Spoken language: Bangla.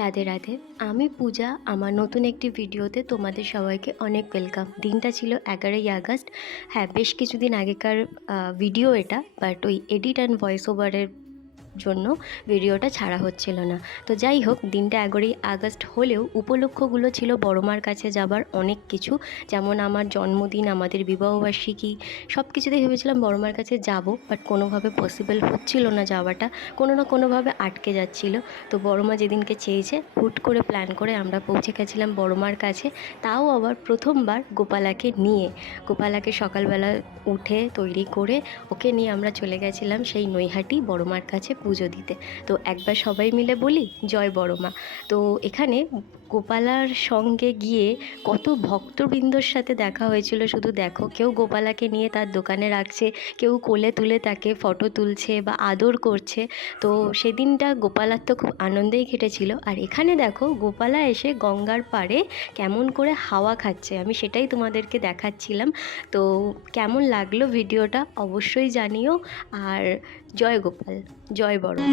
রাধে রাধে। আমি পূজা। আমার নতুন একটি ভিডিওতে তোমাদের সবাইকে অনেক ওয়েলকাম। দিনটা ছিল 11ই আগস্ট। হ্যাঁ, বেশ কিছুদিন আগেকার ভিডিও এটা, বাট ওই এডিট অ্যান্ড ভয়েস ওভারের জন্য ভিডিওটা ছাড়া হচ্ছিল না। তো যাই হোক, দিনটা 11ই আগস্ট হলেও উপলক্ষগুলো ছিল বড় মার কাছে যাবার অনেক কিছু। যেমন আমার জন্মদিন, আমাদের বিবাহবার্ষিকী, সব কিছুতেই ভেবেছিলাম বড় মার কাছে যাব, বাট কোনোভাবে পসিবল হচ্ছিল না যাওয়াটা, কোনো না কোনোভাবে আটকে যাচ্ছিল। তো বড় মা যেদিনকে চেয়েছে, হুট করে প্ল্যান করে আমরা পৌঁছে গেছিলাম বড় মার কাছে। তাও আবার প্রথমবার গোপালাকে নিয়ে। গোপালাকে সকালবেলা উঠে তৈরি করে ওকে নিয়ে আমরা চলে গেছিলাম সেই নৈহাটি বড় মার কাছে পুজো দিতে। তো একবার সবাই মিলে বলি জয় বড় মা। তো এখানে গোপালার সঙ্গে গিয়ে কত ভক্তবৃন্দর সাথে দেখা হয়েছিল শুধু দেখো। কেউ গোপালাকে নিয়ে তার দোকানে রাখছে, কেউ কোলে তুলে তাকে ফটো তুলছে বা আদর করছে। তো সেদিনটা গোপালার তো খুব আনন্দেই কেটেছিল। আর এখানে দেখো গোপালা এসে গঙ্গার পাড়ে কেমন করে হাওয়া খাচ্ছে, আমি সেটাই তোমাদেরকে দেখাচ্ছিলাম। তো কেমন লাগলো ভিডিওটা অবশ্যই জানিও। আর জয় গোপাল, জয় বড় মা।